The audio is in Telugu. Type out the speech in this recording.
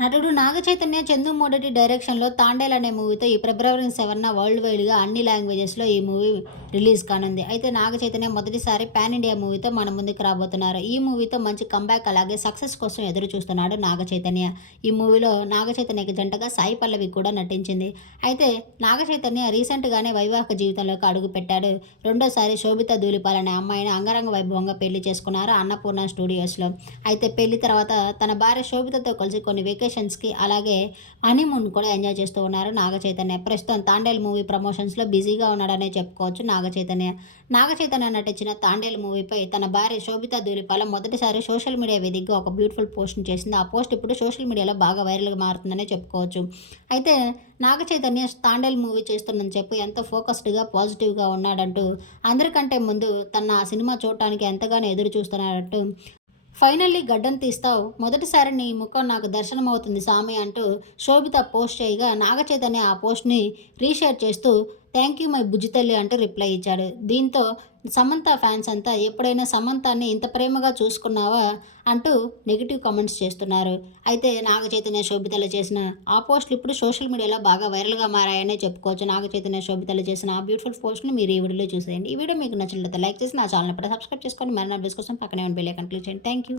నటుడు నాగ చైతన్య చందు మోడటి డైరెక్షన్లో తాండేల్ అనే మూవీతో ఈ ఫిబ్రవరి సెవెన్న వరల్డ్ వైడ్గా అన్ని లాంగ్వేజెస్లో ఈ మూవీ రిలీజ్ కానుంది. అయితే నాగ చైతన్య మొదటిసారి పాన్ ఇండియా మూవీతో మన ముందుకు రాబోతున్నారు. ఈ మూవీతో మంచి కంబ్యాక్ అలాగే సక్సెస్ కోసం ఎదురు చూస్తున్నాడు నాగ చైతన్య ఈ మూవీలో నాగ చైతన్యకి జంటగా సాయి పల్లవి కూడా నటించింది. అయితే నాగ చైతన్య రీసెంట్గానే వైవాహిక జీవితంలోకి అడుగు పెట్టాడు. రెండోసారి శోభిత దూలిపాల్ అనే అమ్మాయిని అంగరంగ వైభవంగా పెళ్ళి చేసుకున్నారు అన్నపూర్ణ స్టూడియోస్లో. అయితే పెళ్ళి తర్వాత తన భార్య శోభితతో కలిసి కొన్ని వెకేషన్స్కి అలాగే హనీమూన్ కూడా ఎంజాయ్ చేస్తూ ఉన్నారు నాగ చైతన్య. ప్రస్తుతం తాండేల్ మూవీ ప్రమోషన్స్లో బిజీగా ఉన్నాడనే చెప్పుకోవచ్చు నాగ చైతన్య. నాగ చైతన్య నటించిన తాండేల్ మూవీపై తన భార్య శోభిత దూలిపాల మొదటిసారి సోషల్ మీడియా వేదికగా ఒక బ్యూటిఫుల్ పోస్ట్ చేసింది. ఆ పోస్ట్ ఇప్పుడు సోషల్ మీడియాలో బాగా వైరల్గా మారుతుందనే చెప్పుకోవచ్చు. అయితే నాగ చైతన్య తాండేల్ మూవీ చేస్తుందని చెప్పి ఎంతో ఫోకస్డ్గా పాజిటివ్గా ఉన్నాడంటూ అందరికంటే ముందు తన ఆ సినిమా చూడటానికి ఎంతగానో ఎదురు చూస్తున్నాడంటూ ఫైనల్లీ గడ్డం తీస్తావు. మొదటిసారి నీ ముఖం నాకు దర్శనం అవుతుంది సామి అంటూ శోభిత పోస్ట్ చేయగా నాగచైతన్య ఆ పోస్ట్ని రీషేర్ చేస్తూ థ్యాంక్ యూ మై బుజ్జి తల్లి అంటూ రిప్లై ఇచ్చాడు. దీంతో సమంత ఫ్యాన్స్ అంతా ఎప్పుడైనా సమంతాన్ని ఇంత ప్రేమగా చూసుకున్నావా? అంటూ నెగిటివ్ కామెంట్స్ చేస్తున్నారు. అయితే నాగ చైతన్య శోభితలు చేసిన ఆ పోస్టులు ఇప్పుడు సోషల్ మీడియాలో బాగా వైరల్గా మారాయనే చెప్పుకోవచ్చు. నాగ చైతన్య శోభితలు చేసిన ఆ బ్యూటిఫుల్ పోస్ట్ని మీరు ఈ వీడియోలో చూసేయండి. ఈ వీడియో మీకు నచ్చినట్లయితే లైక్ చేసి నా ఛానల్ సబ్స్క్రైబ్ చేసుకొని మరిన్ని అప్డేట్స్ కోసం పక్కనే ఉండి బెల్ ఐకాన్ క్లిక్ చేయండి. Thank you.